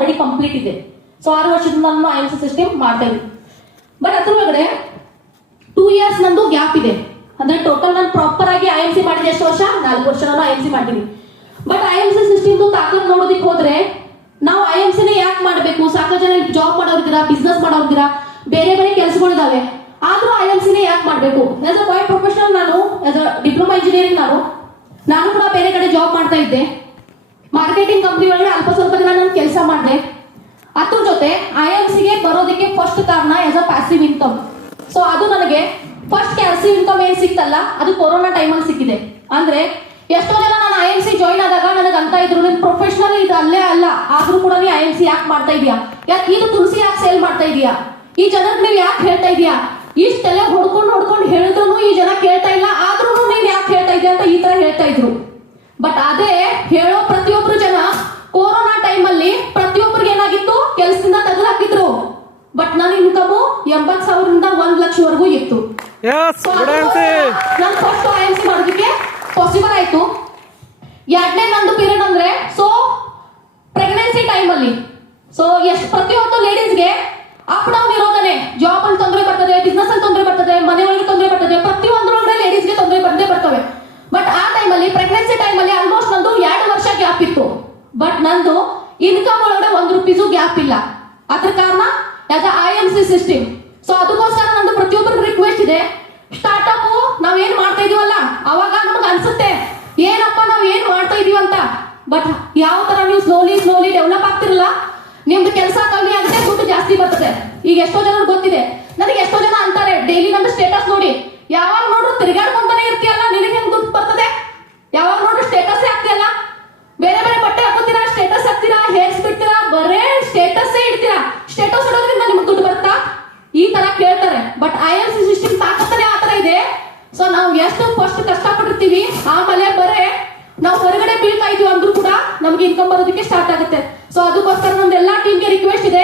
Already complete ಇದೆ. So 6 ವರ್ಷದಿಂದ ನಾನು IMC ಸಿಸ್ಟಮ್ ಮಾಡ್ತಾ ಇದ್ದೀನಿ. ಬಟ್ ಅದ್ರ ಒಳಗಡೆ 2 years ನಂದು ಗ್ಯಾಪ್ ಇದೆ. ಅಂದ್ರೆ ಟೋಟಲ್ ನಾನು ಪ್ರಾಪರ್ ಆಗಿ IMC ಮಾಡಿದ ಎಷ್ಟು ವರ್ಷ? 4 ವರ್ಷ ನಾನು IMC ಮಾಡ್ತೀನಿ. ಬಟ್ IMC ಸಿಸ್ಟಮ್ದು ತಾಕತ್ ನೋಡೋದಕ್ಕೆ ಹೋದ್ರೆ ನಾವು IMCನೇ ಯಾಕೆ ಮಾಡಬೇಕು? ಸಾಕಷ್ಟು ಜನ ಜಾಬ್ ಮಾಡೋರ್ಗಿರಾ, ಬಿಸ್ನೆಸ್ ಮಾಡೋರ್ಗಿರಾ, ಬೇರೆ ಬೇರೆ ಕೆಲಸಗಳಿದಾವೆ, ಆದ್ರೂ IMCನೇ ಯಾಕೆ ಮಾಡಬೇಕು? ಆಸ್ ಅ ಬಾಯ್ ಪ್ರೊಫೆಷನಲ್ ನಾನು ಆಸ್ ಅ ಡಿಪ್ಲೊಮಾ ಇಂಜಿನಿಯರಿಂಗ್ ನಾನು ಕೂಡ ಬೇರೆ ಕಡೆ ಜಾಬ್ ಮಾಡ್ತಾ ಇದ್ದೆ. ಮಾರ್ಕೆಟಿಂಗ್ ಕಂಪ್ನಿ ಒಳಗಡೆ ಅಲ್ಪ ಸ್ವಲ್ಪ ದಿನ ನಾನು ಕೆಲಸ ಮಾಡಿದೆ. ಅದ್ರ ಜೊತೆ IMCಗೆ ಬರೋದಕ್ಕೆ ಫಸ್ಟ್ ಕಾರಣ as a passive income. So ಅದು ನನಗೆ ಫಸ್ಟ್ ಪ್ಯಾಸಿವ್ ಇನ್ಕಮ್ ಏನ್ ಸಿಕ್ತಲ್ಲ, ಅದು ಕೊರೋನಾ ಟೈಮಲ್ಲಿ ಸಿಕ್ಕಿದೆ. ಅಂದ್ರೆ ಎಷ್ಟೋ ಜನ ನಾನು IMC ಜಾಯಿನ್ ಆದಾಗ ನನಗೆ ಅಂತ ಇದ್ರು, ನಿನ್ ಪ್ರೊಫೆಷನಲ್ ಇದು ಅಲ್ಲೇ ಅಲ್ಲ, ಆದ್ರೂ ಕೂಡ ನೀ IMC ಯಾಕೆ ಮಾಡ್ತಾ ಇದೀಯಾ? ಯಾಕೆ ಇದು ತುಳಸಿ ಯಾಕೆ ಸೇಲ್ ಮಾಡ್ತಾ ಇದೀಯಾ? ಈ ಜನಕ್ಕೆ ನೀವು ಯಾಕೆ ಹೇಳ್ತಾ ಇದೀಯಾ? ಇಷ್ಟೆಲ್ಲ ಹೊಡ್ಕೊಂಡು ಹೇಳಿದ್ರು ಈ ಜನ ಕೇಳ್ತಾ ಇಲ್ಲ, ಆದ್ರೂ ನೀನ್ ಯಾಕೆ ಹೇಳ್ತಾ ಇದೀಯ ಅಂತ ಈ ತರ ಹೇಳ್ತಾ ಇದ್ರು. ಬಟ್ ಅದೇ ಹೇಳೋ ಪ್ರತಿಯೊಬ್ರು ಜನ ಕೊರೋನಾ ಟೈಮಲ್ಲಿ ಪ್ರತಿಯೊಬ್ಬರಿಗೆ ಏನಾಗಿತ್ತು, ಕೆಲಸದಿಂದ ತೆಗೆದು ಹಾಕಿದ್ರು. ಬಟ್ ನನ್ನ ಇನ್ಕಮ್ 80,000ರಿಂದ 1 ಲಕ್ಷವರೆಗೂ ಇತ್ತು. ನಾನು ಫಸ್ಟ್ IMC ಮಾಡೋದಕ್ಕೆ ಪಾಸಿಬಲ್ ಆಯ್ತು. ಎರಡನೇ ನಂದು ಪೀರಿಯಡ್ ಅಂದ್ರೆ ಸೊ ಪ್ರೆಗ್ನೆನ್ಸಿ ಟೈಮಲ್ಲಿ ಸೊ ಎಷ್ಟು ಪ್ರತಿಯೊಂದು ಲೇಡೀಸ್ಗೆ ಅಪ್ ಡೌನ್ ಇರೋದನೆ, ಜಾಬ್ ಅಲ್ಲಿ ತೊಂದರೆ ಬರ್ತದೆ, ಬಿಸ್ನೆಸ್ ಅಲ್ಲಿ ತೊಂದರೆ ಬರ್ತದೆ, ಮನೆಯೊಳಗೆ ತೊಂದರೆ ಬರ್ತದೆ, ಪ್ರತಿಯೊಂದರೊಳಗಡೆ ಲೇಡೀಸ್ಗೆ ತೊಂದರೆ ಬಂದೇ ಬರ್ತವೆ. ಬಟ್ ಆ ಟೈಮಲ್ಲಿ ಪ್ರೆಗ್ನೆನ್ಸಿ ಟೈಮಲ್ಲಿ ಆಲ್ಮೋಸ್ಟ್ ನಂದು 2 ವರ್ಷ ಗ್ಯಾಪ್ ಇತ್ತು. ಬಟ್ ನಂದು ಇನ್ಕಮ್ ಒಳಗಡೆ 1 ರೂಪೀಸು ಗ್ಯಾಪ್ ಇಲ್ಲ. ಅದ್ರ ಕಾರಣ as a IMC system. So ಅದಕ್ಕೋಸ್ಕರ ನಂದು ಪ್ರತಿಯೊಬ್ಬರಿಗೆ ರಿಕ್ವೆಸ್ಟ್ ಇದೆ, ಸ್ಟಾರ್ಟ್ಅಪ್ ನಾವ್ ಏನ್ ಮಾಡ್ತಾ ಇದೀವಲ್ಲ ಅವಾಗ ನಮ್ಗೆ ಅನ್ಸುತ್ತೆ ಏನಪ್ಪ ನಾವ್ ಏನ್ ಮಾಡ್ತಾ ಇದೀವಿ ಅಂತ. ಬಟ್ ಯಾವ ತರ ನೀವು ಸ್ಲೋಲಿ ಡೆವಲಪ್ ಆಗ್ತಿರಲ್ಲ, ನಿಮ್ದು ಕೆಲಸ ಕಮ್ಮಿ ಆಗುತ್ತೆ, ದುಡ್ಡು ಜಾಸ್ತಿ ಬರ್ತದೆ. ಈಗ ಎಷ್ಟೋ ಜನ ಗೊತ್ತಿದೆ, ನನಗೆ ಎಷ್ಟೋ ಜನ ಅಂತಾರೆ ಡೈಲಿ ನಂದು ಸ್ಟೇಟಸ್ ನೋಡಿ, ಯಾವಾಗ ನೋಡ್ರು ತಿರ್ಗಾಡ್ಕೊಂತಾನೆ ಇರ್ತೀಯಲ್ಲ, ನಿನಗೆ ಹೆಂಗ್ ದುಡ್ಡು ಬರ್ತದೆ? ಯಾವಾಗ ನೋಡ್ರು ಸ್ಟೇಟಸ್ ಹಾಕ್ತಿಯಲ್ಲ, ಬೇರೆ ಬೇರೆ ಬಟ್ಟೆ ಹಾಕೋತೀರಾ, ಸ್ಟೇಟಸ್ ಹಾಕ್ತೀರಾ, ಹೇರ್ಸ್ ಬಿಡ್ತೀರಾ, ಬರೇ ಸ್ಟೇಟಸ್ ಇಡ್ತೀರಾ, ಸ್ಟೇಟಸ್ ಇಡೋದ್ರಿಂದ ನಿಮ್ಗೆ ದುಡ್ಡು ಬರ್ತಾ? ಈ ತರ ಕೇಳ್ತಾರೆ. ಬಟ್ IMC ಸಿಸ್ಟಮ್ ತಾಕತ್ತನೇ ಆ ತರ ಇದೆ. ಸೊ ನಾವು ಎಷ್ಟು ಫಸ್ಟ್ ಕಷ್ಟಪಟ್ಟಿರ್ತೀವಿ, ಆಮೇಲೆ ಬರೇ ನಾವು ಹೊರಗಡೆ ಬೀಳ್ತಾ ಇದೀವಿ ಅಂದ್ರೂ ಕೂಡ ನಮ್ಗೆ ಇನ್ಕಮ್ ಬರೋದಕ್ಕೆ ಸ್ಟಾರ್ಟ್ ಆಗುತ್ತೆ. ಸೊ ಅದಕ್ಕೋಸ್ಕರ ನಮ್ದು ಎಲ್ಲಾ ಟೀಮ್ಗೆ ರಿಕ್ವೆಸ್ಟ್ ಇದೆ,